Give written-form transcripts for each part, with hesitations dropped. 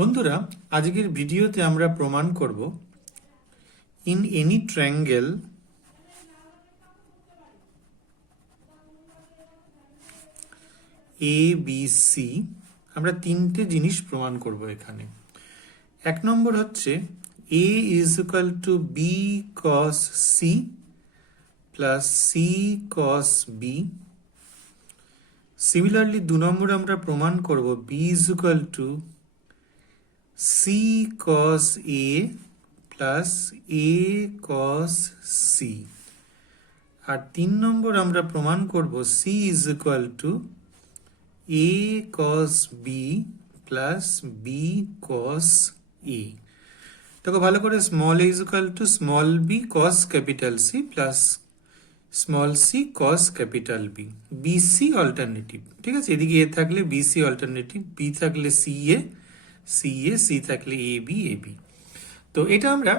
বন্ধুরা, আজকের ভিডিওতে আমরা প্রমাণ করব in any triangle A B C আমরা তিনটে জিনিস প্রমাণ করব এখানে। এক নম্বর হচ্ছে A is equal to B cos C plus C cos B. Similarly দু নম্বর আমরা প্রমাণ করব B is equal to C cos A plus A cos C। আর তিন নম্বর আমরা প্রমাণ করব C is equal to A cos B plus B cos A। দেখো ভালো করে, small a is equal two small b cos capital C plus small c cos capital B। BC alternative, ঠিক আছে? এদিকে a থাকলে BC অল্টারনেটিভ, B থাকলে CA, C থাকলে AB। তো এটা আমরা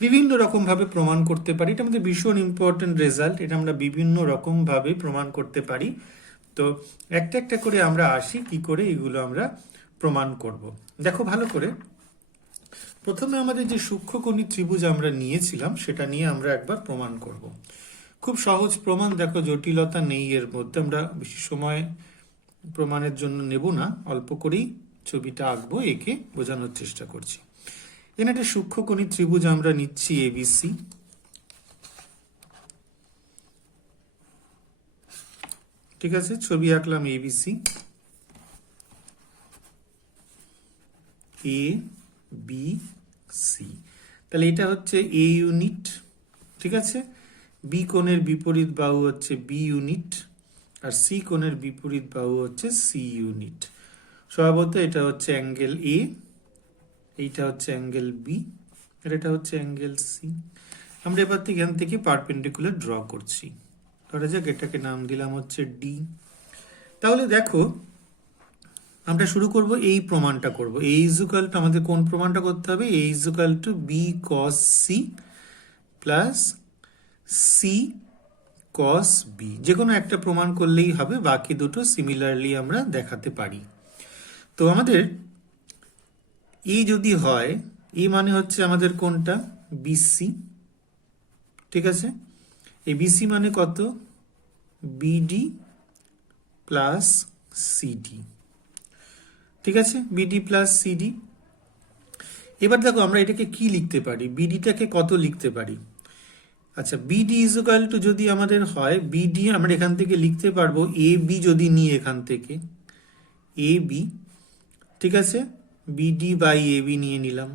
বিভিন্ন রকম ভাবে প্রমাণ করতে পারি। এটা আমাদের ভীষণ ইম্পর্টেন্ট রেজাল্ট। এটা আমরা বিভিন্ন রকম ভাবে প্রমাণ করতে পারি। তো একটা একটা করে আমরা আসি কি করে এগুলো আমরা প্রমাণ করব। দেখো ভালো করে, প্রথমে আমাদের যে সূক্ষ্মকোণী ত্রিভুজ আমরা নিয়েছিলাম সেটা নিয়ে আমরা একবার প্রমাণ করব। খুব সহজ প্রমাণ, দেখো জটিলতা নেই এর মধ্যে। আমরা বেশি সময় প্রমাণের জন্য নেব না, অল্প করেই ছবিটা আঁকবো, একে বোঝানোর চেষ্টা করছি। এখানে একটা সূক্ষ্মকোণী ত্রিভুজ আমরা নিচ্ছি এবিসি। ঠিক আছে, ছবি আঁকলাম এবিসি, এ বি সি। তাহলে এটা হচ্ছে এ ইউনিট, ঠিক আছে? বি কোণের বিপরীত বাহু হচ্ছে বি ইউনিট, আর সি কোণের বিপরীত বাহু হচ্ছে সি ইউনিট। স্বভাবত এটা হচ্ছে অ্যাঙ্গেল এ, এইটা হচ্ছে অ্যাঙ্গেল বি, আর এটা হচ্ছে অ্যাঙ্গেল সি। আমরা এবার থেকে এখান থেকে পারপেন্ডিকুলার ড্র করছি। ধরা যাক এটাকে নাম দিলাম হচ্ছে ডি। তাহলে দেখো আমরা শুরু করব, এই প্রমাণটা করব। এ ইজ ইকুয়াল টু, আমাদের কোন প্রমাণটা করতে হবে? A is equal to B cos C plus C cos B. যে কোনো একটা প্রমাণ করলেই হবে, বাকি দুটো সিমিলারলি আমরা দেখাতে পারি। তো আমাদের এ যদি হয়, এ মানে হচ্ছে আমাদের কোনটা? বিসি, ঠিক আছে? এই বিসি মানে কত? বিডি প্লাস সিডি, ঠিক আছে? BD plus CD. এবার দেখো আমরা এটাকে কি লিখতে পারি, বিডিটাকে কত লিখতে পারি? আচ্ছা, বিডি ইজ ইকুয়াল টু যদি আমাদের হয় বিডি, আমরা এখান থেকে লিখতে পারবো এ বি, যদি নিই এখান থেকে এ বি, ঠিক আছে? বিডি বাই এ বি নিয়ে নিলাম।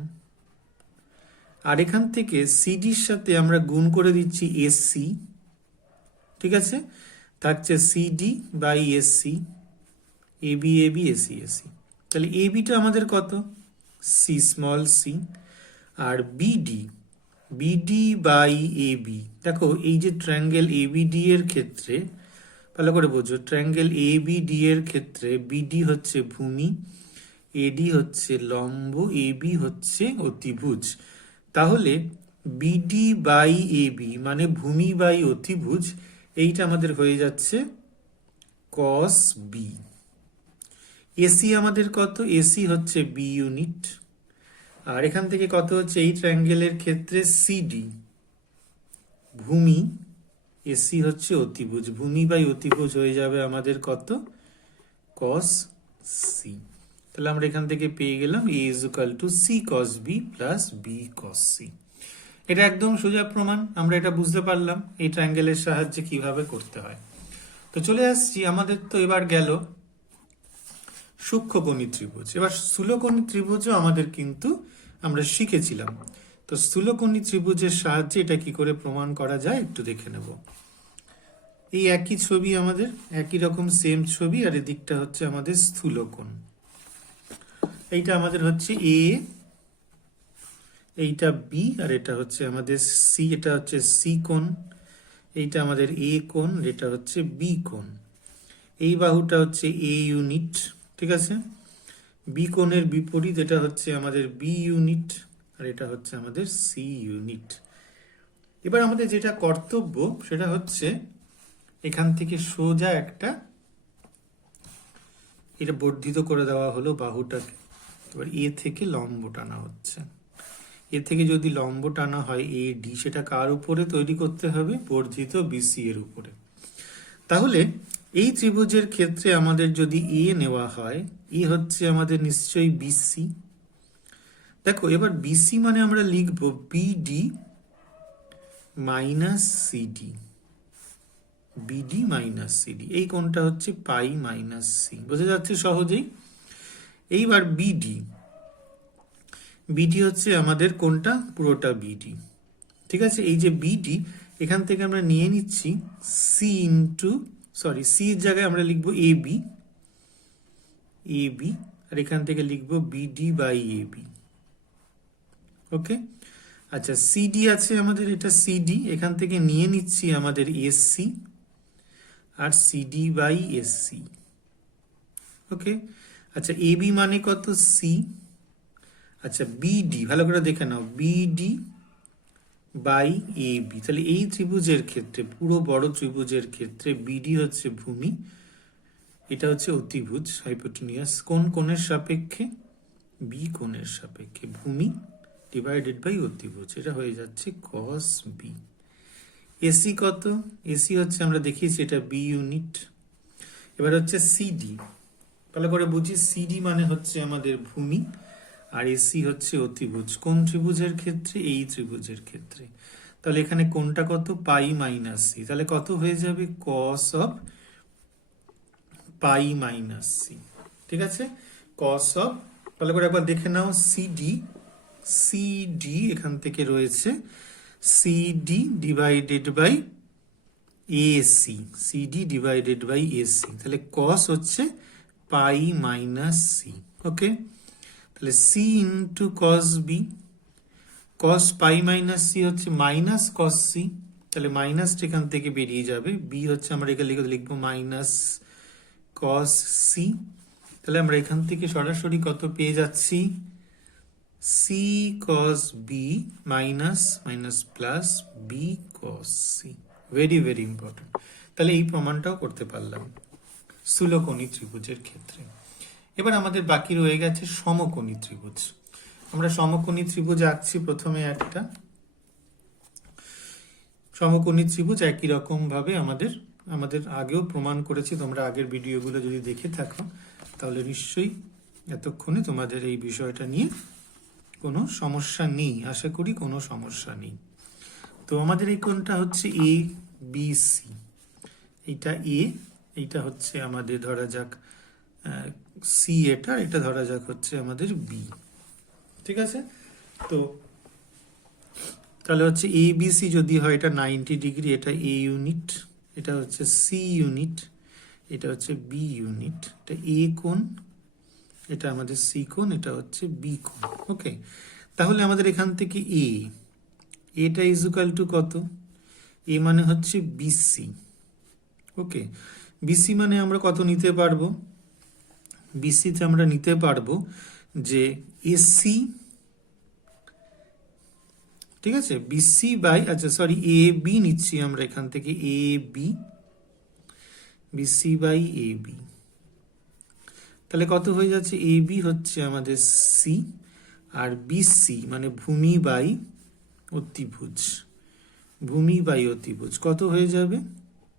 আর এখান থেকে সিডির সাথে আমরা গুণ করে দিচ্ছি এসি, ঠিক আছে? থাকছে CD by AC, AB AB AC AC. তাহলে এবিটা আমাদের কত? C small C. আর বিডি, বিডি বাই এবি, দেখো এই যে ট্রায়াঙ্গেল এবিডি এর ক্ষেত্রে ভালো করে বোঝো, ট্রায়াঙ্গেল এবিডি এর ক্ষেত্রে বিডি হচ্ছে ভূমি, এডি হচ্ছে লম্ব, এবি হচ্ছে অতিভুজ। তাহলে বিডি বাই এবি মানে ভূমি বাই অতিভুজ, এইটা আমাদের হয়ে যাচ্ছে কস বি। এসি আমাদের কত? এসি হচ্ছে বি ইউনিট। আর এখান থেকে কত হচ্ছে এই ট্রায়াঙ্গেলের ক্ষেত্রে? সিডি ভূমি, এসি হচ্ছে অতিভুজ, ভূমি বাই অতিভুজ হয়ে যাবে আমাদের কত? Cos C. তাহলে আমরা এখান থেকে পেয়ে গেলাম A is equal to C cos B plus B cos C. এটা একদম সোজা প্রমাণ, আমরা এটা বুঝতে পারলাম এই ট্রায়াঙ্গেলের সাহায্যে কিভাবে করতে হয়। তো চলে আসছি, আমাদের তো এবার গেল সূক্ষ্মকোণী ত্রিভুজ। এবার স্থূলকোণী ত্রিভুজও আমাদের কিন্তু আমরা শিখেছিলাম। তো স্থূলকোণী ত্রিভুজের সাহায্যে এটা কি করে প্রমাণ করা যায় একটু দেখে নেব। এই একই ছবি, আমাদের একই রকম সেম ছবি, আর এদিকটা হচ্ছে আমাদের স্থূলকোণ। এইটা আমাদের হচ্ছে এ, এইটা বি, আর এটা হচ্ছে আমাদের সি, এটা হচ্ছে সি কোণ, এইটা আমাদের এ কোণ, এটা হচ্ছে বি কোণ। এই বাহুটা হচ্ছে এ ইউনিট, ঠিক আছে? বি কোণের বিপরীত এটা হচ্ছে আমাদের বি ইউনিট, আর এটা হচ্ছে আমাদের সি ইউনিট। এবার আমাদের যেটা কর্তব্য সেটা হচ্ছে এখান থেকে সোজা একটা, এটা বর্ধিত করে দেওয়া হলো বাহুটাকে, এবার এ থেকে লম্ব টানা হচ্ছে, এ থেকে যদি লম্ব টানা হয় এ ডি, সেটা কার উপরে তৈরি করতে হবে? বর্ধিত বিসি এর উপরে। তাহলে এই ত্রিভুজের ক্ষেত্রে আমাদের যদি এ নেওয়া হয়, এ হচ্ছে আমাদের নিশ্চয়ই বিসি। দেখো এবার বিসি মানে আমরা লিখব BD minus CD, BD minus CD, এই কোণটা হচ্ছে পাই মাইনাস সি, বোঝা যাচ্ছে সহজেই। এইবার বিডি, বিডি হচ্ছে আমাদের কোণটা পুরোটা বিডি, ঠিক আছে। এই যে বিডি, এখান থেকে আমরা নিয়ে নিচ্ছি সি ইন্টু, সরি সির জায়গায় আমরা লিখবো এ বি, এ বি, আর এখান থেকে লিখবো বিডি বাই এ বি। ওকে, আচ্ছা সিডি আছে আমাদের, এটা সিডি, এখান থেকে নিয়ে নিচ্ছি আমাদের এসসি আর সিডি বাই এসসি। ওকে, আচ্ছা এবি মানে কত? সি। আচ্ছা বিডি ভালো করে দেখে নাও, বিডি বাই এ বি। তাহলে এই ত্রিভুজের ক্ষেত্রে, পুরো বড় ত্রিভুজের ক্ষেত্রে বিডি হচ্ছে ভূমি, এটা হচ্ছে অতিভুজ হাইপোটেনিয়াস, কোন কোণের সাপেক্ষে? বি কোণের সাপেক্ষে, ভূমি ডিভাইডেড বাই অতিভুজ, এটা হয়ে যাচ্ছে কস বি। এসি কত? এসি হচ্ছে আমরা দেখিয়েছি এটা বি ইউনিট। এবার হচ্ছে সিডি, ভালো করে বুঝি, সিডি মানে হচ্ছে আমাদের ভূমি আর এসি হচ্ছে অতিভুজ, কোন ত্রিভুজের ক্ষেত্রে? এই ত্রিভুজের ক্ষেত্রে। তাহলে এখানে কোনটা কত? পাই মাইনাস সি, তাহলে কত হয়ে যাবে? Cos of pi minus C, ঠিক আছে, কস অফ। ভালো করে একবার দেখে নাও, সিডি, সিডি এখান থেকে রয়েছে CD divided by AC, CD divided by AC, তাহলে কস হচ্ছে পাই মাইনাস সি। ওকে, তাহলে C into cos B, cos pi minus C হচ্ছে মাইনাস কস সি, তাহলে মাইনাস এখান থেকে বেরিয়ে যাবে, বি হচ্ছে আমরা এখানে লিখবো মাইনাস কস সি। তাহলে আমরা এখান থেকে সরাসরি কত পেয়ে যাচ্ছি? C cos B minus minus plus B cos C. Very very important. তাহলে এই প্রমাণটাও করতে পারলাম স্থূলকোণী ত্রিভুজের ক্ষেত্রে। এবার আমাদের বাকি রয়ে গেছে সমকোণী ত্রিভুজ। আমরা সমকোণী ত্রিভুজ আঁকছি। প্রথমে একটা সমকোণী ত্রিভুজ একই রকম ভাবে আমাদের আগেও প্রমাণ করেছি, তোমরা আগের ভিডিওগুলো যদি দেখে থাকো তাহলে নিশ্চয়ই এতক্ষণে তোমাদের এই বিষয়টা নিয়ে কোনো সমস্যা নেই, আশা করি কোনো সমস্যা নেই। তো আমাদের এই কোণটা হচ্ছে এ বি সি, এইটা এ, এইটা হচ্ছে আমাদের ধরা যাক সি, এটা ধরা যাক হচ্ছে আমাদের বি, ঠিক আছে। তো তাহলে হচ্ছে এ বি সি যদি হয় এটা 90 ডিগ্রি, এটা এ ইউনিট, এটা হচ্ছে সি ইউনিট, এটা হচ্ছে বি ইউনিট, এটা এ কোণ, এটা আমাদের সি কোণ, এটা হচ্ছে বি কোণ। ওকে, তাহলে আমাদের এখান থেকে এটা ইজ ইকুয়াল টু কত? এ মানে হচ্ছে বিসি। ওকে, বিসি মানে আমরা কত নিতে পারবো? বিসিতে আমরা নিতে পারবো যে এসি, ঠিক আছে, বিসি বাই, আচ্ছা সরি এ বি নিচ্ছি আমরা এখান থেকে, A B, BC by A B, তাহলে কত হয়ে যাচ্ছে? এ বি হচ্ছে আমাদের সি, আর বিসি মানে ভূমি বাই অতিভুজ, ভূমি বাই অতিভুজ কত হয়ে যাবে?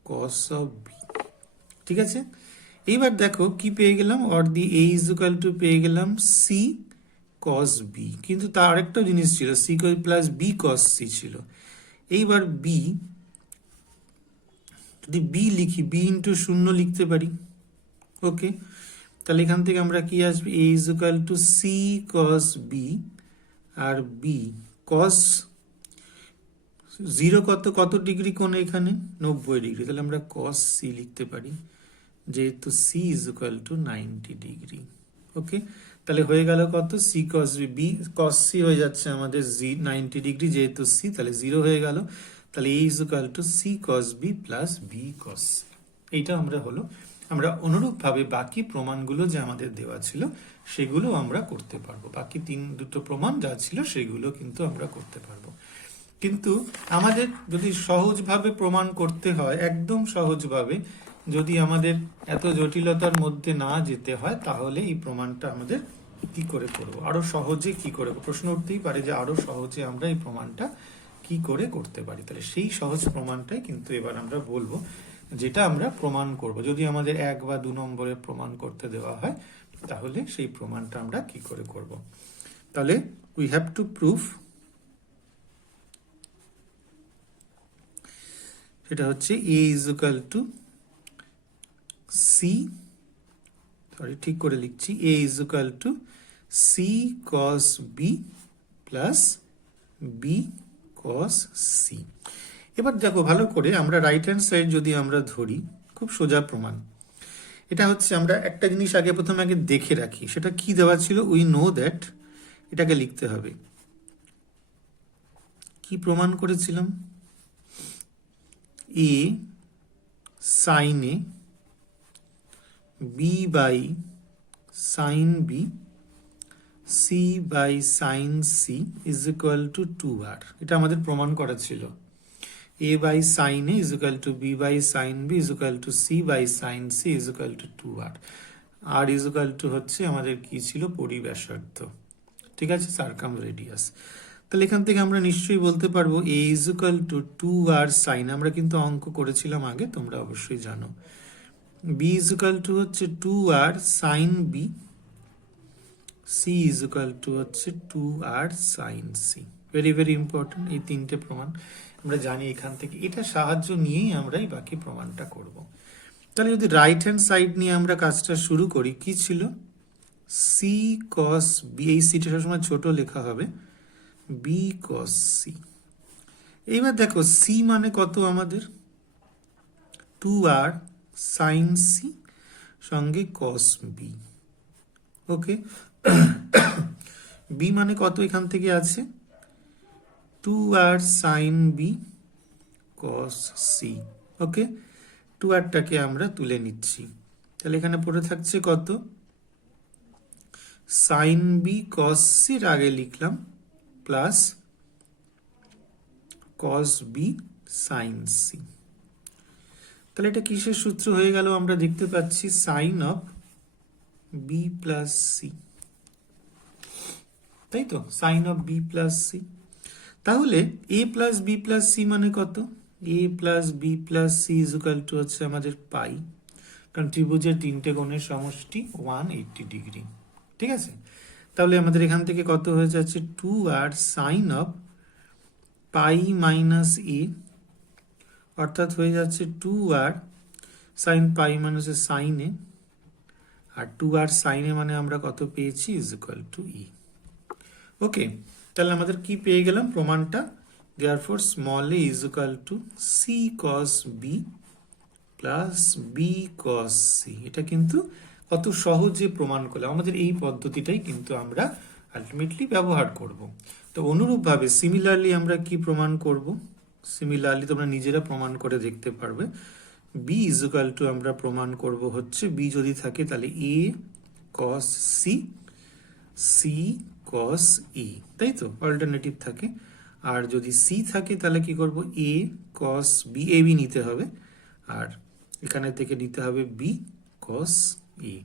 কস অফ বি, ঠিক আছে। এইবার দেখো কি পেয়ে গেলাম, or the A is equal two পেয়ে গেলাম সি কস বি, কিন্তু তার আরেকটা জিনিস ছিল, C plus B cos C ছিল। এইবার বি, যদি বি লিখি, বি ইন্টু শূন্য লিখতে পারি। ওকে, তাহলে এখান থেকে আমরা কি আসবে? A is equal to C cos B, আর বি কস জিরো কত ডিগ্রি কোণ এখানে? 90 ডিগ্রি, তাহলে আমরা কস সি লিখতে পারি, যেহেতু C is equal to 90 degree. Okay, তাহলে হয়ে গেল কত? C cos B, B cos C হয়ে যাচ্ছে আমাদের 90 ডিগ্রি, যেহেতু সি তাহলে 0 হয়ে গেল, তাহলে A is equal to C cos B plus B cos C. এইটা আমরা অনুরূপভাবে বাকি প্রমাণগুলো যে আমাদের দেওয়া ছিল সেগুলো আমরা করতে পারবো, বাকি দুটো প্রমাণ যা ছিল সেগুলো কিন্তু আমরা করতে পারবো। কিন্তু আমাদের যদি সহজভাবে প্রমাণ করতে হয়, একদম সহজভাবে, যদি আমাদের এত জটিলতার মধ্যে না যেতে হয়, তাহলে এই প্রমাণটা আমাদের কি করে করব, আরো সহজে কি করে, প্রশ্ন উঠতেই পারে যে আরো সহজে আমরা এই প্রমাণটা কি করে করতে পারি। তাহলে সেই সহজ প্রমাণটাই কিন্তু এবার আমরা বলবো, যেটা আমরা প্রমাণ করব। যদি আমাদের 1 বা 2 নম্বরের প্রমাণ করতে দেওয়া হয়, তাহলে সেই প্রমাণটা আমরা কি করে করব। তাহলে উই হ্যাভ টু প্রুভ, সেটা হচ্ছে a is equal to C, sorry ঠিক করে লিখছি, a is equal to C cos B plus B cos C. এবার দেখো ভালো করে, আমরা রাইট হ্যান্ড সাইড যদি আমরা ধরি, খুব সোজা প্রমাণ। এটা হচ্ছে, আমরা একটা জিনিস আগে প্রথমে দেখে রাখি, সেটা কি দেওয়া ছিল, উই নো দ্যাট, এটাকে লিখতে হবে। কি প্রমাণ করেছিলাম, A sine A B by sine B C by sine C is equal to 2r। এটা আমাদের প্রমাণ করা ছিল। a by sin a is equal to b by sin b is equal to c by sin c is equal to 2r। r is equal to হচ্ছে আমাদের কি ছিল, পরিব্যাসার্ধ, ঠিক আছে, সার্কাম রেডিয়াস। তাহলে এখান থেকে আমরা নিশ্চয়ই বলতে পারবো a is equal to 2r sin, আমরা কিন্তু অঙ্ক করেছিলাম আগে, তোমরা অবশ্যই জানো। b is equal to হচ্ছে 2r sin b, c is equal to হচ্ছে 2r sin c। Very very important এই তিনটে প্রমাণ আমরা জানি এখান থেকে, এটা সাহায্য নিয়েই আমরা এই বাকি প্রমাণটা করব। তাহলে যদি রাইট হ্যান্ড সাইড নিয়ে আমরা কাজটা শুরু করি, কি ছিল, সি কস বি, এই সিটা সবসময় ছোট লেখা হবে, বি কস সি। এইবার দেখো সি মানে কত আমাদের, 2r সাইন সি সঙ্গে কস বি, ওকে। বি মানে কত এখান থেকে আছে, 2r sin b cos c, ওকে। 2rটাকে আমরা তুলে নিচ্ছি, তাহলে এখানে পড়ে থাকছে কত, sin b cos c এর আগে লিখলাম plus cos b sin c। তাহলে এটা কিসের সূত্র হয়ে গেল, আমরা দেখতে পাচ্ছি sin of b plus c, তাই তো, sin of b plus c। তাহলে a plus B plus C মানে কত, a plus B plus C is equal to হচ্ছে আমাদের পাই, কারণ ত্রিভুজের তিনটে কোণের সমষ্টি 180 ডিগ্রি, ঠিক আছে। তাহলে আমাদের এখান থেকে কত হয়ে যাচ্ছে, 2r sine of pi minus A, অর্থাৎ হয়ে যাচ্ছে 2r sine pi minus sine A, আর 2r সাইন এ মানে আমরা কত পেয়েছি, is equal to E, okay. তাহলে আমাদের কি পেয়ে গেলাম প্রমাণটা, therefore small a is equal to c cos b plus b cos c। এটা কিন্তু কত সহজে প্রমাণ করলাম, আমাদের এই পদ্ধতিটাই কিন্তু আমরা আলটিমেটলি ব্যবহার করব। তো অনুরূপভাবে সিমিলারলি আমরা কি প্রমাণ করব, সিমিলারলি তোমরা নিজেরা প্রমাণ করে দেখতে পারবে। b is equal to আমরা প্রমাণ করব হচ্ছে, b যদি থাকে তাহলে a cos c, c cos e, তাই তো, অল্টারনেটিভ থাকে। আর যদি c থাকে তাহলে কি করব, a cos b, a b নিতে হবে, আর এখানে থেকে নিতে হবে b cos e,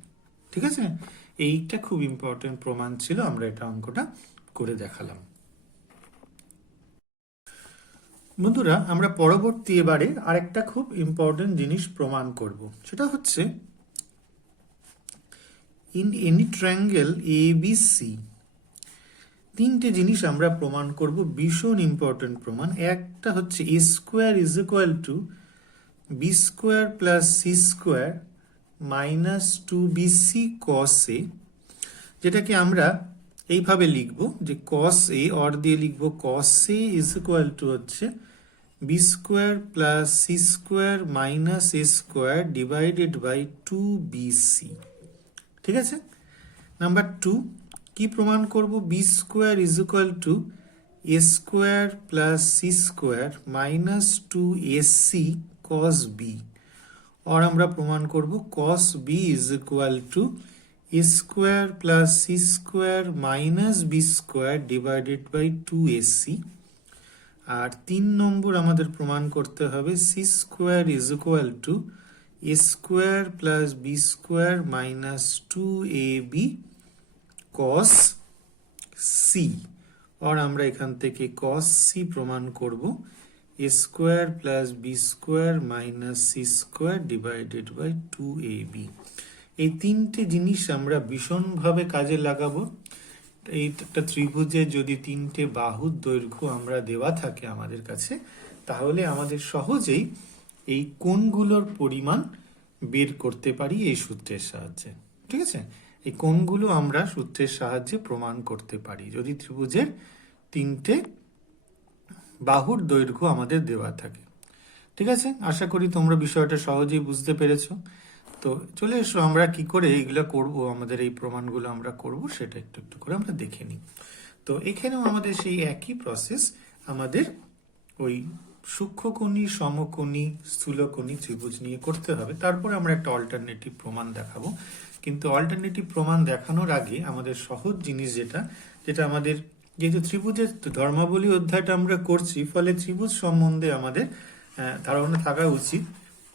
ঠিক আছে। এইটা খুব ইম্পর্টেন্ট প্রমাণ ছিল, আমরা এটা অঙ্কটা করে দেখালাম। বন্ধুরা, আমরা পরবর্তী এবারে আরেকটা খুব ইম্পর্টেন্ট জিনিস প্রমাণ করব, সেটা হচ্ছে in any triangle A B C, তিনটে জিনিস আমরা প্রমাণ করব, ভীষণ ইম্পর্টেন্ট প্রমাণ। একটা হচ্ছে A square is equal to B square plus C square minus 2bc cos a, যেটাকে আমরা এইভাবে লিখব যে cos a, অর দিয়ে লিখব cos a is equal to হচ্ছে B square plus C square minus A square divided by 2bc, ঠিক আছে। নাম্বার 2, কি প্রমাণ করব, B square is equal to A square plus C square minus 2ac cos b, और আমরা প্রমাণ করব cos b is equal to A square plus C square minus B square divided by 2ac। আর 3 number আমাদের প্রমাণ করতে হবে C square is equal to A square plus B square minus 2ab cos C, আর আমরা এখান থেকে cos C প্রমাণ করব A square plus B square minus C square divided by 2ab। এই তিনটে জিনিস আমরা ভীষণভাবে কাজে লাগাবো। এই একটা ত্রিভুজে যদি তিনটে বাহুর দৈর্ঘ্য আমরা দেওয়া থাকে আমাদের কাছে, তাহলে আমাদের সহজেই এই কোণগুলোর পরিমাণ বের করতে পারি এই সূত্রের সাহায্যে। ঠিক আছে, এই কোণগুলো আমরা সূত্রের সাহায্যে প্রমাণ করতে পারি যদি ত্রিভুজের তিনটে বাহুর দৈর্ঘ্য আমাদের দেওয়া থাকে। ঠিক আছে, আশা করি তোমরা বিষয়টা সহজেই বুঝতে পেরেছো। তো চলে এসো আমরা কি করে এইগুলো করব, আমাদের এই প্রমাণগুলো আমরা করব সেটা একটু একটু করে আমরা দেখে নিই। তো এখানেও আমাদের সেই একই প্রসেস, আমাদের ওই সূক্ষ্মকোণী, সমকোণী, স্থূলকোণী ত্রিভুজ নিয়ে করতে হবে। তারপরে আমরা একটা অল্টারনেটিভ প্রমাণ দেখাবো। কিন্তু অল্টারনেটিভ প্রমাণ দেখানোর আগে আমাদের সহজ জিনিস যেটা আমাদের, যেহেতু ত্রিভুজের ধর্মাবলী অধ্যায়টা আমরা করছি, ফলে ত্রিভুজ সম্বন্ধে আমাদের ধারণা থাকা উচিত,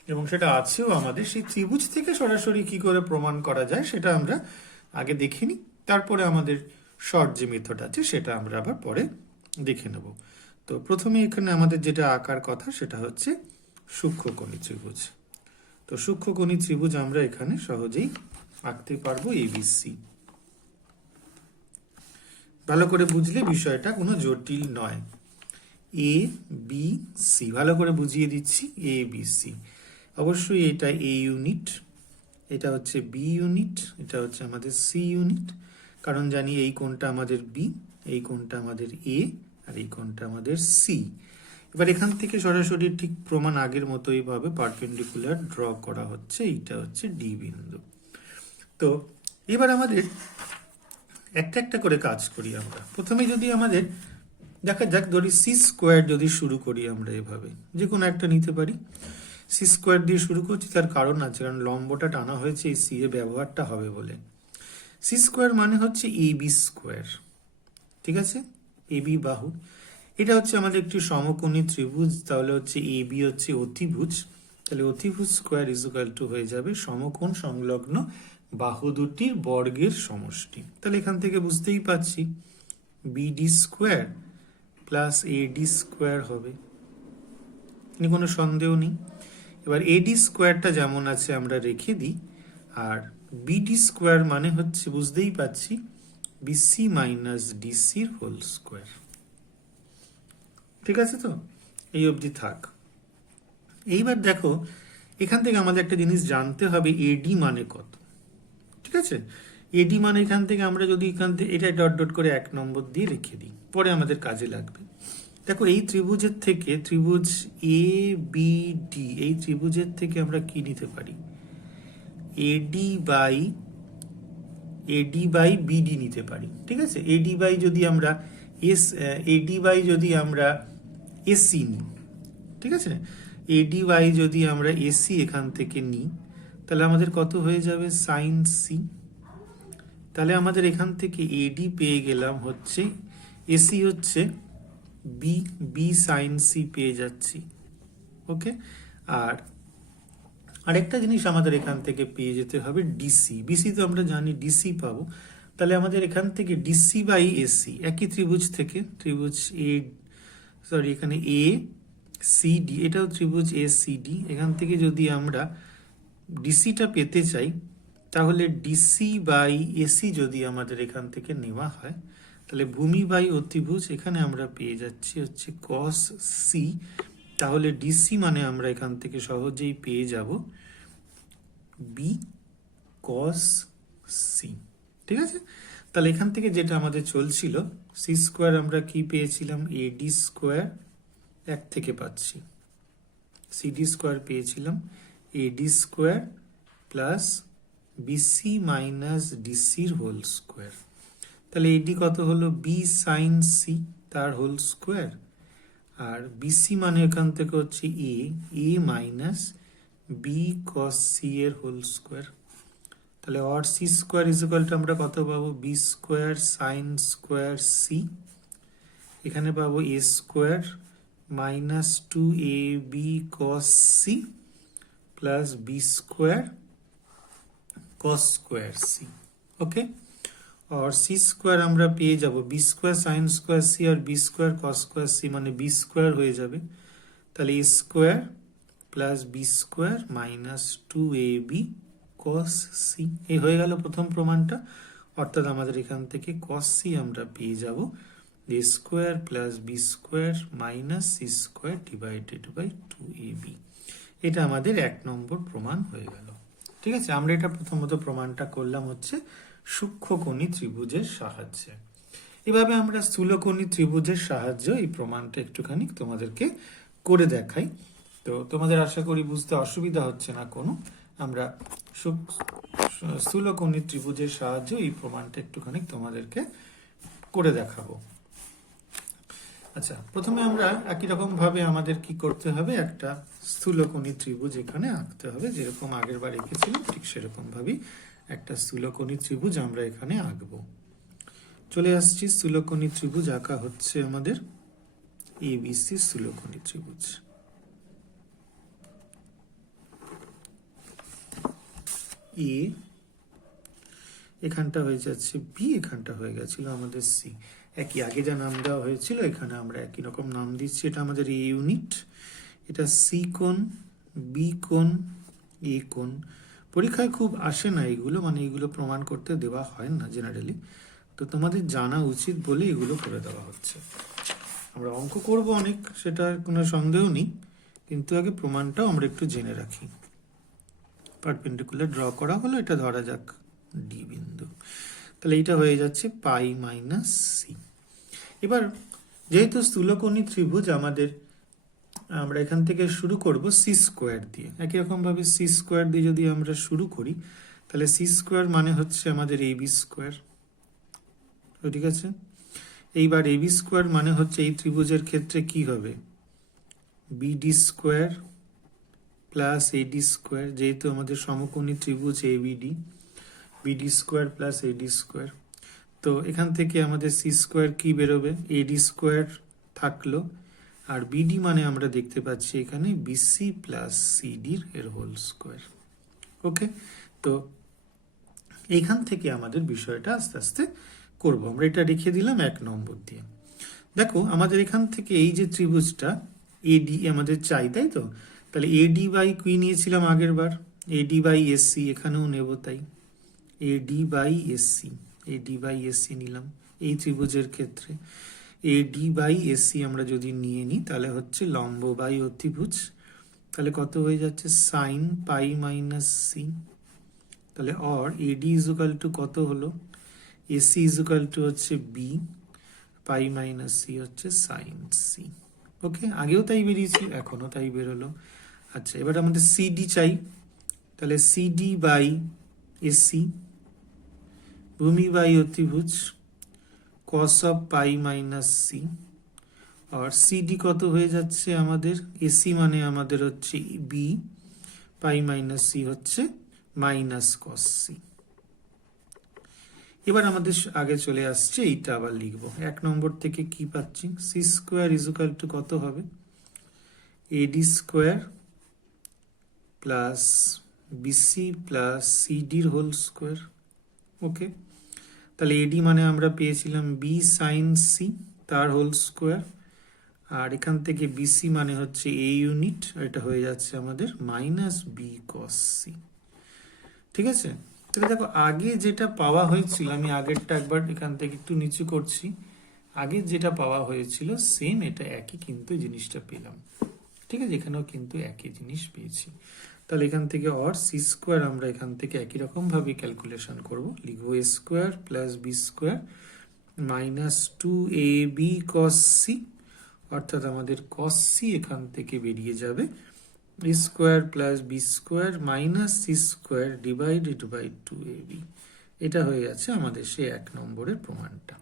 এবং সেটা আছেও আমাদের। সেই ত্রিভুজ থেকে সরাসরি কি করে প্রমাণ করা যায় সেটা আমরা আগে দেখে নিই, তারপরে আমাদের শর্ট যে মেথড আছে সেটা আমরা আবার পরে দেখে নেব। তো প্রথমে এখানে আমাদের যেটা আঁকার কথা সেটা হচ্ছে সূক্ষ্মকোণী ত্রিভুজ। তো সূক্ষ্মকোণী ত্রিভুজ আমরা এখানে সহজেই আঁকতে পারবো এবিসি। ভালো করে বুঝলে বিষয়টা কোনো জটিল নয়। এ বি সি, ভালো করে বুঝিয়ে দিচ্ছি। এ বি সি, অবশ্যই এটা এ ইউনিট, এটা হচ্ছে বি ইউনিট, এটা হচ্ছে আমাদের সি ইউনিট, কারণ জানি এই কোণটা আমাদের বি, এই কোণটা আমাদের এ, আর এই কোণটা আমাদের সি। এবার এখান থেকে সরাসরি ঠিক প্রমাণ আগের মতোই ভাবে পারপেন্ডিকুলার ড্র করা হচ্ছে, এইটা হচ্ছে ডি বিন্দু। তো এবার আমাদের একটা একটা করে কাজ করি আমরা। প্রথমে যদি আমাদের দেখা যাক, ধরি সি স্কোয়ার যদি শুরু করি আমরা, এভাবে যে কোনো একটা নিতে পারি। সি স্কোয়ার দিয়ে শুরু করছি, তার কারণ আছে, কারণ লম্বটা টানা হয়েছে এই সি এর ব্যবহারটা হবে বলে। সি স্কোয়ার মানে হচ্ছে এ বি স্কোয়ার। ঠিক আছে, এ বি বাহু, এটা হচ্ছে আমাদের একটি সমকোণী ত্রিভুজ, তাহলে হচ্ছে এ বি হচ্ছে অতিভুজ, তাহলে অতিভুজ স্কোয়ার ইকুয়াল টু হয়ে যাবে সমকোণ সংলগ্ন বাহু দুটির বর্গের সমষ্টি। তাহলে এখান থেকে বুঝতেই পারছি বিডি স্কোয়ার প্লাস এডি স্কোয়ার হবে, কোনো সন্দেহ নেই। এবার এডি স্কোয়ারটা যেমন আছে আমরা রেখে দিই, আর বিডি স্কোয়ার মানে হচ্ছে বুঝতেই পাচ্ছি বিসি মাইনাস ডিসির হোল স্কোয়ার। ঠিক আছে, তো এই অবধি থাক। এইবার দেখো, এখান থেকে আমাদের একটা জিনিস জানতে হবে, এডি মানে কত। ঠিক আছে, এডি মানে এখান থেকে আমরা যদি এখান থেকে এটা ডট ডট করে 1 নম্বর দিয়ে রেখে দিই, পরে আমাদের কাজে লাগবে। দেখো, এই ত্রিভুজের থেকে, ত্রিভুজ এ বি ডি, এই ত্রিভুজের থেকে আমরা কি নিতে পারি, এডি বাই বিডি নিতে পারি। ঠিক আছে, এডি বাই যদি আমরা এসি নিই, ঠিক আছে, এডি বাই যদি আমরা এসি এখান থেকে নিই, তাহলে আমাদের কত হয়ে যাবে, সাইন সি। তাহলে আমাদের এখান থেকে এডি পেয়ে গেলাম হচ্ছে, এসি হচ্ছে বি সাইন সি পেয়ে যাচ্ছি। ওকে, আর আরেকটা জিনিস আমাদের এখান থেকে পেয়ে যেতে হবে ডিসি। বিসি তো আমরা জানি ডিসি পাবো, তাহলে আমাদের এখান থেকে ডিসি বাই এসি, একই ত্রিভুজ থেকে, ত্রিভুজ এখানে এ সি ডি, এটাও ত্রিভুজ এ সি ডি, এখান থেকে যদি আমরা ডিসিটা পেতে চাই, তাহলে ডিসি বাই এসি যদি আমাদের এখান থেকে নেওয়া হয়, তাহলে ভূমি বাই অতিভুজ, এখানে আমরা পেয়ে যাচ্ছি হচ্ছে কস সি। তাহলে ডিসি মানে আমরা এখান থেকে সহজেই পেয়ে যাব বি কস সি। ঠিক আছে, তাহলে এখান থেকে যেটা আমাদের চলছিল, সি স্কোয়ার আমরা কি পেয়েছিলাম, এডি স্কোয়ার 1 থেকে পাচ্ছি, সিডি স্কোয়ার পেয়েছিলাম AD square plus BC minus ডিসির হোল স্কোয়ার। তাহলে এডি কত হলো, বি সাইন সি তার হোল স্কোয়ার, আর বিসি মানে এখান থেকে হচ্ছে A minus B cos C এর হোল স্কোয়ার। তাহলে অর সি স্কোয়ার ইকুয়ালটা আমরা কত পাবো, B square sine square C, এখানে পাবো A square minus 2ab cos c plus B square cos square C. Okay, और সি স্কোয়ার আমরা পেয়ে যাব B square sine square C আর B square cos square C মানে বি স্কোয়ার হয়ে যাবে, তাহলে A square plus B square minus 2ab cos C. এই হয়ে গেল প্রথম প্রমাণটা, অর্থাৎ আমাদের এখান থেকে কস সি আমরা পেয়ে যাব A square plus B square minus C square divided by 2ab। এটা আমাদের 1 নম্বর প্রমাণ হয়ে গেল। ঠিক আছে, আমরা এটা প্রথমত প্রমাণটা করলাম হচ্ছে সূক্ষ্মকোণী ত্রিভুজের সাহায্যে। এভাবে আমরা স্থূলকোণী ত্রিভুজের সাহায্যে এই প্রমাণটা একটুখানি তোমাদেরকে করে দেখাই। তো তোমাদের আশা করি বুঝতে অসুবিধা হচ্ছে না কোনো। আমরা স্থূলকোণী ত্রিভুজের সাহায্যে এই প্রমাণটা একটুখানি তোমাদেরকে করে দেখাবো। আচ্ছা, প্রথমে আমরা একই রকম ভাবে আমাদের কি করতে হবে, একটা স্থূলকোণী ত্রিভুজ এখানে আঁকতে হবে, যেরকম আগের বার এঁকেছিলাম ঠিক সেরকম ভাবেই একটা স্থূলকোণী ত্রিভুজ আমরা এখানে আঁকবো। চলে আসছি, স্থূলকোণী ত্রিভুজ আঁকা হচ্ছে আমাদের এবিসি স্থূলকোণী ত্রিভুজ। এ এখানটা হয়ে যাচ্ছে বি, এখানটা হয়ে গেছিল আমাদের সি। একই আগে যা নাম দেওয়া হয়েছিল এখানে আমরা একই রকম নাম দিচ্ছি। এটা আমাদের এ ইউনিট, এটা সি কোণ, বি কোণ, এ কোণ। পরীক্ষায় খুব আসে না এগুলো, মানে এগুলো প্রমাণ করতে দেওয়া হয় না জেনারেলি, তো তোমাদের জানা উচিত বলে এগুলো করে দেওয়া হচ্ছে। আমরা অঙ্ক করব অনেক, সেটা কোনো সন্দেহ নেই, কিন্তু আগে প্রমাণটাও আমরা একটু জেনে রাখি। পারপেন্ডিকুলার ড্র করা হলো, এটা ধরা যাক ডি বিন্দু, তাহলে এটা হয়ে যাচ্ছে পাই মাইনাস সি। এবার যেহেতু স্থূলকোণী ত্রিভুজ আমাদের, আমরা এখান থেকে শুরু করব সি স্কোয়ার দিয়ে। একই রকম ভাবে সি স্কোয়ার দিয়ে যদি আমরা শুরু করি, তাহলে সি স্কোয়ার মানে হচ্ছে আমাদের এ বি স্কোয়ার। ঠিক আছে, এইবার এ বি স্কোয়ার মানে হচ্ছে এই ত্রিভুজের ক্ষেত্রে কি হবে, বিডি স্কোয়ার প্লাস এডি স্কোয়ার, যেহেতু আমাদের সমকোণী ত্রিভুজ এ বিডি, বিডি স্কোয়ার প্লাস এডি স্কোয়ার। তো এখান থেকে আমাদের সি স্কোয়ার কি বেরোবে, এডি স্কোয়ার থাকলো, আর বিডি মানে আমরা দেখতে পাচ্ছি এখানে বিসি প্লাস সিডির এর হোল স্কোয়ার। ওকে, তো এইখান থেকে আমাদের বিষয়টা আস্তে আস্তে করব। আমরা এটা রেখে দিলাম 1 নম্বর দিয়ে। দেখো আমাদের এখান থেকে এই যে ত্রিভুজটা এডি আমাদের চাই, তাই তো, তাহলে এডি বাই কি নিয়েছিলাম আগের বার, এডি বাই এসসি, এখানেও নেব তাই AD by SC, AD by SC নিলাম এই ত্রিভুজের ক্ষেত্রে। এডি বাই এসসি আমরা যদি নিয়ে নিই তাহলে হচ্ছে লম্ব বাই অতিভুজ, তাহলে কত হয়ে যাচ্ছে সাইন পাই মাইনাস সি। তাহলে অর এডি ইজুকাল টু কত হলো, এসি ইজুকাল টু হচ্ছে বি, পাই মাইনাস সি হচ্ছে সাইন সি। ওকে, আগেও তাই বেরিয়েছি, এখনো তাই বেরোলো। আচ্ছা, এবার আমাদের সিডি চাই, তাহলে সিডি বাই এসি, ভূমি বাই অতিভুজ, cos of pi minus C. আর সিডি কত হয়ে যাচ্ছে আমাদের, এসি মানে আমাদের হচ্ছে বি, পাই মাইনাস সি হচ্ছে মাইনাস কস সি। এবার আমাদের আগে চলে আসছে, এইটা আবার লিখবো 1 নম্বর থেকে কি পাচ্ছি, সি স্কোয়ার ইজুকাল টু কত হবে, AD square plus BC plus সিডির হোল স্কোয়ার। ওকে, তাহলে এডি মানে আমরা পেয়েছিলাম বি সাইন সি তার হোল স্কোয়ার, আর এখান থেকে বিসি মানে হচ্ছে এ ইউনিট, এটা হয়ে যাচ্ছে আমাদের মাইনাস বি কস সি। ঠিক আছে, তাহলে দেখো আগে যেটা পাওয়া হয়েছিল, আমি আগেরটা একবার এখান থেকে একটু নিচু করছি, আগে যেটা পাওয়া হয়েছিল সেম এটা একই কিন্তু জিনিসটা পেলাম। ঠিক আছে, এখানেও কিন্তু একই জিনিস পেয়েছি। তাহলে এখান থেকে অর সি স্কোয়ার আমরা এখান থেকে একই রকম ভাবে ক্যালকুলেশন করব, লিখবো A square plus B square minus 2ab cos c, অর্থাৎ আমাদের cos c এখান থেকে বেরিয়ে যাবে A square plus B square minus C square divided by 2ab। এটা হয়ে যাচ্ছে আমাদের সেই 1 নম্বরের প্রমাণটা।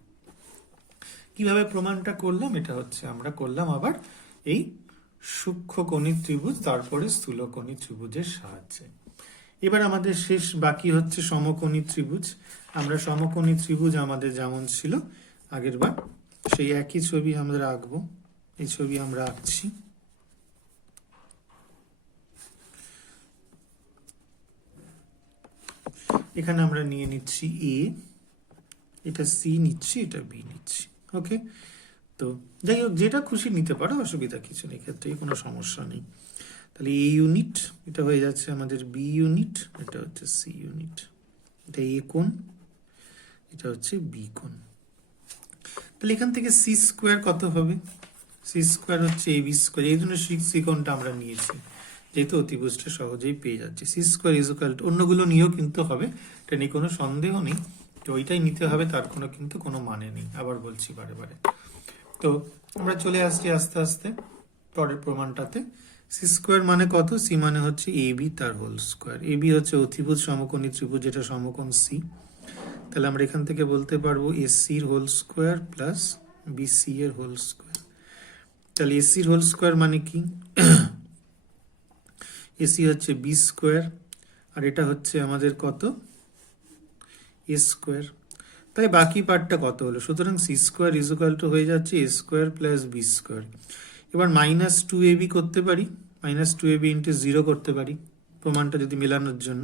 কিভাবে প্রমাণটা করলাম, এটা হচ্ছে আমরা করলাম আবার এই সূক্ষ্মকোণী ত্রিভুজ তারপরে স্থূলকোণী ত্রিভুজের সাহায্যে। এবার আমাদের শেষ বাকি হচ্ছে সমকোণী ত্রিভুজ। আমরা সমকোণী ত্রিভুজ আমাদের যেমন ছিল আগের বার সেই একই ছবি আমরা আঁকবো। এই ছবি আমরা আঁকছি, এখানে আমরা নিয়ে নিচ্ছি এ, এটা সি নিচ্ছি, এটা বি নিচ্ছি। ওকে, তো যাই হোক, যেটা খুশি নিতে পারো, অসুবিধা কিছু নেই, ক্ষেত্রে কোনো সমস্যা নেই। তাহলে এ ইউনিট, এটা হয়ে যাচ্ছে আমাদের বি ইউনিট, এটা হচ্ছে সি ইউনিট, এটা এ কোণ, এটা হচ্ছে বি কোণ। তাহলে এখান থেকে সি স্কোয়ার কত হবে? সি স্কোয়ার হচ্ছে এ বি স্কোয়ার, এই জন্য সি কোণটা আমরা নিয়েছি, যেহেতু অতিভুজটা সহজেই পেয়ে যাচ্ছে। C square is equal to, অন্যগুলো নিয়েও কিন্তু হবে, এটা নিয়ে কোনো সন্দেহ নেই, তো ওইটাই নিতে হবে, তার কিন্তু কোনো মানে নেই, আবার বলছি বারে বারে। তো আমরা চলে আসছি আস্তে আস্তে পরের প্রমাণটাতে। সি স্কোয়ার মানে কত? সি মানে হচ্ছে এ বি তার হোল স্কোয়ার। এ বি হচ্ছে অতিভুজ সমকোণী ত্রিভুজ, যেটা সমকোণ সি। তাহলে আমরা এখান থেকে বলতে পারবো এসির হোল স্কোয়ার প্লাস বিসি এর হোল স্কোয়ার। তাহলে এসির হোল স্কোয়ার মানে কি? এসি হচ্ছে বি স্কোয়ার, আর এটা হচ্ছে আমাদের কত? A square. তাই বাকি পার্টটা কত হলো? সুতরাং C square is equal to হয়ে যাচ্ছে A square plus B square. এবার মাইনাস টু এ বি করতে পারি, মাইনাস টু এ বি ইন্টু জিরো করতে পারি প্রমাণটা যদি মেলানোর জন্য।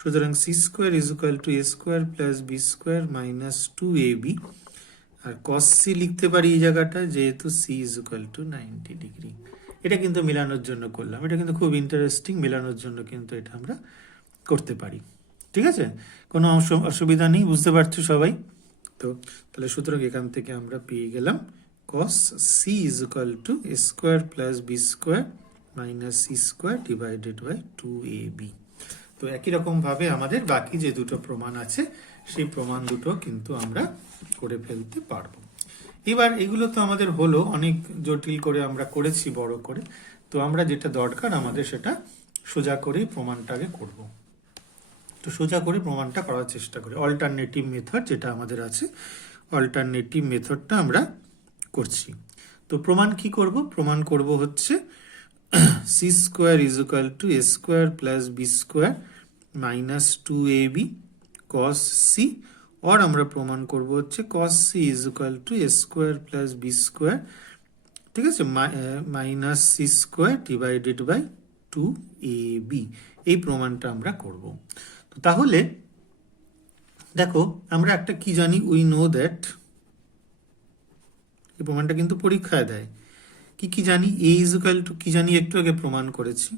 সুতরাং C square is equal to A square plus B square minus two A B, আর কস সি লিখতে পারি এই জায়গাটা, যেহেতু C is equal to 90 degree. এটা কিন্তু মেলানোর জন্য করলাম, এটা কিন্তু খুব ইন্টারেস্টিং, মেলানোর জন্য কিন্তু এটা আমরা করতে পারি। ঠিক আছে, কোনো অসুবিধা নেই, বুঝতে পারছো সবাই? তো তাহলে সুতরাং এখান থেকে আমরা পেয়ে গেলাম cos c is equal to a square plus b square minus c square divided by 2ab। তো একই রকম ভাবে আমাদের বাকি যে দুটো প্রমাণ আছে, সেই প্রমাণ দুটো কিন্তু আমরা করে ফেলতে পারবো। এবার এগুলো তো আমাদের হলো, অনেক জটিল করে আমরা করেছি, বড় করে। তো আমরা যেটা দরকার আমাদের, সেটা সোজা করে প্রমাণটাকে করব। তো সোজা করে প্রমাণটা করার চেষ্টা করি, অল্টারনেটিভ মেথড যেটা আমাদের আছে, অল্টারনেটিভ মেথডটা আমরা করছি। তো প্রমাণ কি করব? প্রমাণ করব হচ্ছে c square is equal to A square plus B square minus two A B cos c, और আমরা প্রমাণ করব হচ্ছে cos c is equal to A square plus B square, ঠিক আছে, minus C square divided by 2ab। এই প্রমাণটা আমরা করব। তো তাহলে দেখো, আমরা একটা কি জানি, উই নো দ্যাট, এই প্রমাণটা কিন্তু পরীক্ষায় দেয়। কি কি জানি? এ ইজ ইকুয়াল টু কি জানি, একটু আগে প্রমাণ করেছি,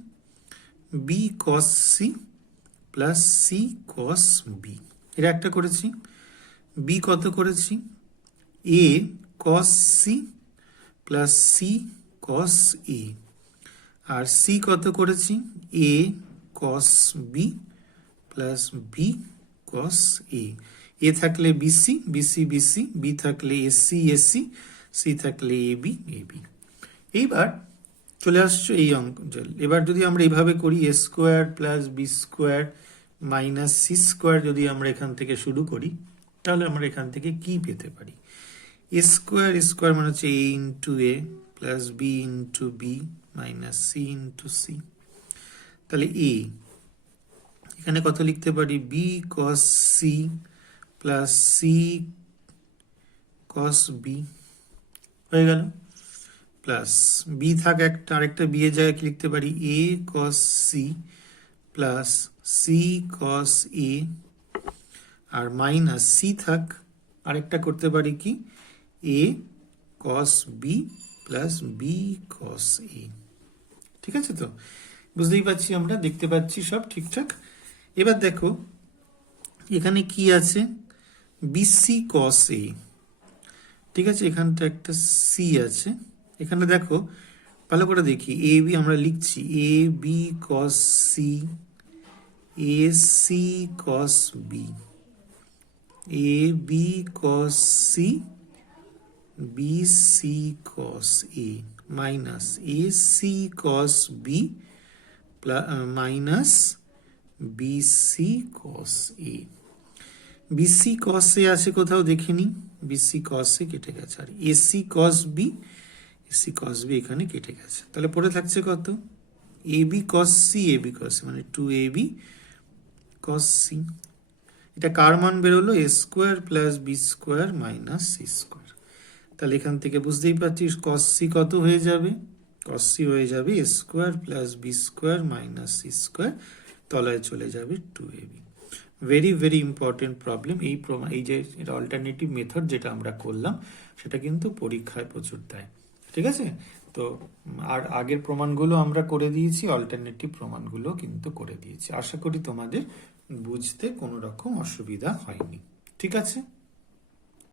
b cos C plus C cos b, এটা একটা করেছি। বি কত করেছি? A cos C plus C cos a. আর সি কত করেছি? A cos B plus B cos a. A থাকলে বিসি, বিসি বিসি, বি থাকলে এসি এসি, সি থাকলে এ বি এ বি। এইবার চলে আসছো এই অঙ্কন। এবার যদি আমরা এইভাবে করি, A square plus B square minus C square, যদি আমরা এখান থেকে শুরু করি, তাহলে আমরা এখান থেকে কি পেতে পারি? এ স্কোয়ার স্কোয়ার মানে হচ্ছে A into A plus B into B minus C into C. তাহলে এ এখানে কত লিখতে পারি? B cos C plus C cos B, হয়ে গেল। প্লাস বি থাক একটা, আরেকটা বি এর জায়গায় কি লিখতে পারি? এ cos C plus C cos a, R minus C থাক, আরেকটা করতে পারি কি? এ cos B plus B cos এ। ঠিক আছে, তো বুঝতেই পারছি, আমরা দেখতে পাচ্ছি সব ঠিকঠাক। এবার দেখো এখানে কি আছে? বিসি কস এ, ঠিক আছে, এখানটা একটা সি আছে। এখানে দেখো ভালো করে দেখি, এ বি আমরা লিখছি, A B cos C, A C cos B, A B cos C, B C cos A, minus A C cos B minus B C cos A. BC cos A আছে কোথাও দেখিনি, বিসি কস এ কেটে গেছে, আর AC cos B, AC cos B এখানে কেটে গেছে। তাহলে পড়ে থাকছে কত? A B cos C, A B cos C মানে 2ab কস সি। এটা কার মান বেরোলো? A square plus B square minus C square. তাহলে এখান থেকে বুঝতেই পারছিস কস সি কত হয়ে যাবে? কস সি হয়ে যাবে A square plus B square minus C square, তলায় চলে যাবে 2ab। Very very important problem. এই যে অল্টারনেটিভ মেথড যেটা আমরা করলাম সেটা কিন্তু পরীক্ষায় প্রচুর দেয়। ঠিক আছে, তো আর আগের প্রমাণগুলো আমরা করে দিয়েছি, অল্টারনেটিভ প্রমাণগুলো কিন্তু করে দিয়েছি। আশা করি তোমাদের বুঝতে কোনো রকম অসুবিধা হয়নি। ঠিক আছে।